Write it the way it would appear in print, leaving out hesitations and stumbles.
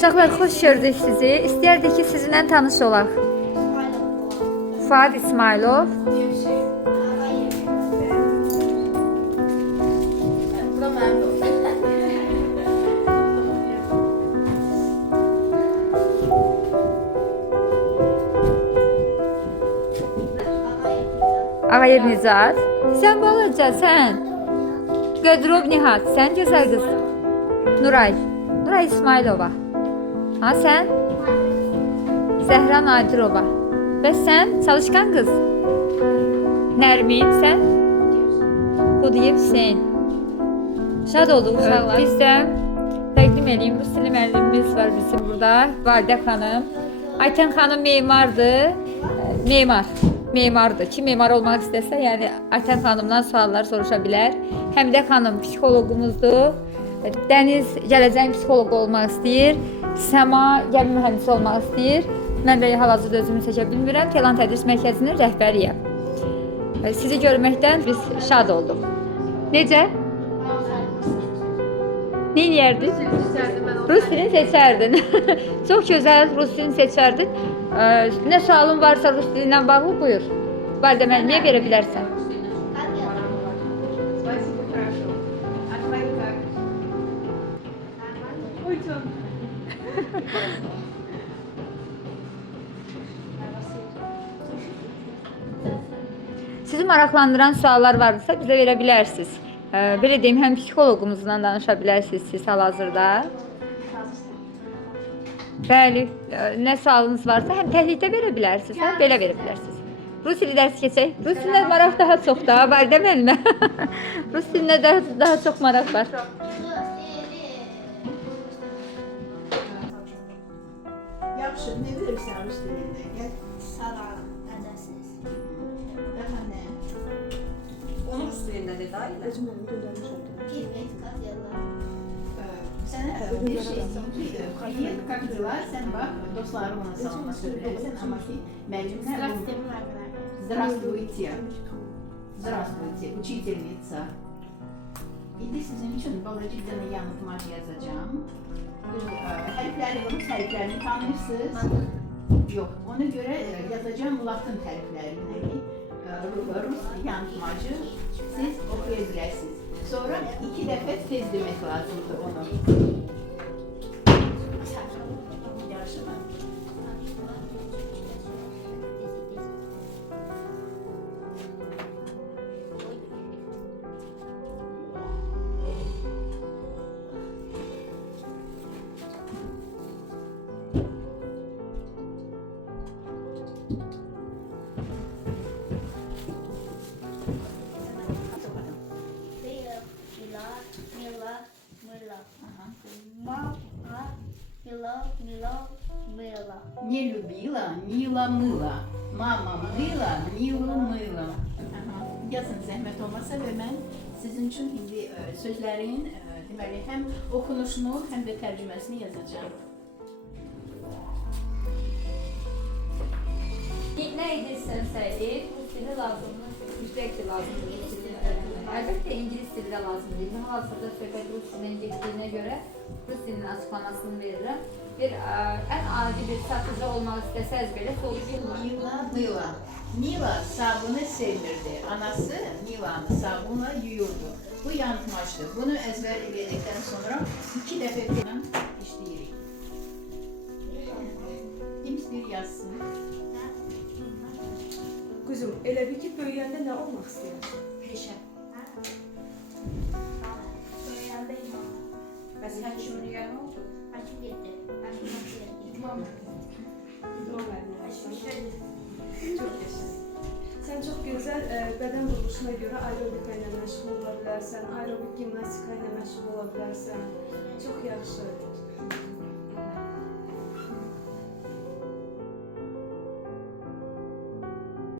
Uşaqlar, xoş gördük sizi. İstəyərdik ki, sizinlə tanış olaq. Fuad İsmailov. Ağayev Nizat. Sən balaca, sən. Qədrov Nihat, sən gözəl qız. Nuray. Nuray İsmailova. Ha, sən? Zəhra Nadirova. Və sən çalışqan qız. Nərmin, sən? Xudiyev Hüseyin. Şad olduq uşaqlar. Biz də təqdim edeyim. Rus dili müəllimimiz var bizim burada. Validə xanım. Aytən xanım memardır. Memardır. Kim memar olmaq istəsə, yəni Aytən xanımdan suallar soruşa bilər. Həmidə xanım psixoloqumuzdur. Dəniz gələcək psixoloq olmaq istəyir. Səma gəmi mühəndisi olmaq istəyir. Mən də hal-hazırda özümü seçə bilmirəm. Telan Tədris Mərkəzinin rəhbəriyəm. Sizi görməkdən biz şad olduq. Necə? Ne yerdin? Rus dilini seçerdin. Çok güzel, Rus dilini seçerdin. Ne sualın varsa Rus dilinden bağlı buyur. Validə müəllimə verə bilərsən. Sizi maraqlandıran suallar varsa bizə verə bilərsiniz. Belə deyim, həm psixoloqumuzdan danışa bilərsiniz siz hal-hazırda. Bəli, nə sualınız varsa həm təhlildə verə bilərsiniz, həm belə verə bilərsiniz. Rus dili dərsi keçək. Rus dilinə maraq daha çox da, validə müəllimə. Rus dilinə daha çox maraq var. Yaxşı, nə bilirsən Rus dilində? Gəl. Salam, ədəsiz. Daha nə? Onu Rus dilində de daha ilə. Привет, как дела? Sənə bir şey deyim. Привет, как dela? Sən bax, dostlarımla salamlaşa bilərsən, amma ki, müəllimlər Здравствуйте, Маргарита. Здравствуйте. Здравствуйте, учительница. İndi sizin üçün balacık dənə yanılmac yazacağım. Hərfləri, rus hərflərini tanıyırsınız? Yox, ona görə yazacağım Latın hərflərini. Rus yanılmacı siz oxuya bilərsiniz. Sonra 2 dəfə tez demək lazımdır onu. Yaxşı mı? Не любила, Мила мыла. Mama mıla, Mila mıla. Yazın zəhmət olmasa və mən sizin üçün indi sözlərin deməli həm oxunuşunu, həm də tərcüməsini yazacağım. Ne edirsən ev, Rus dili lazımdır, yüksək dil lazımdır. Əlbəttə İngilis dili də lazımdır. Hal-hazırda söhbət Rus dilindən getdiyinə görə Rus dilinin açıqlamasını verirəm. Ən adi bir satıcı olmaq istəsəz belə soruşurlar. Mila mıla. Mila sabunu sevmirdi. Anası Mila'nı sabunla yuyurdu. Bu yanılmaçdır. Bunu əzbər edildikdən sonra 2 dəfə falan işləyirik. Kim istəyir yazsın? Kuzum, elə bil ki, böyüyəndə nə olmaq istəyirsən? Peşə. Öğrendeyim. Bəs həkimin yəni oldu? Açık gitti. Açık gitti. İdman müəllimi. İdman müəllimi. Çox yaşa. Sən çox gözəl bədən quruluşuna görə aerobika ilə məşğul ola bilərsən, aerobik gimnastika ilə məşğul ola bilərsən. Çox yaxşı.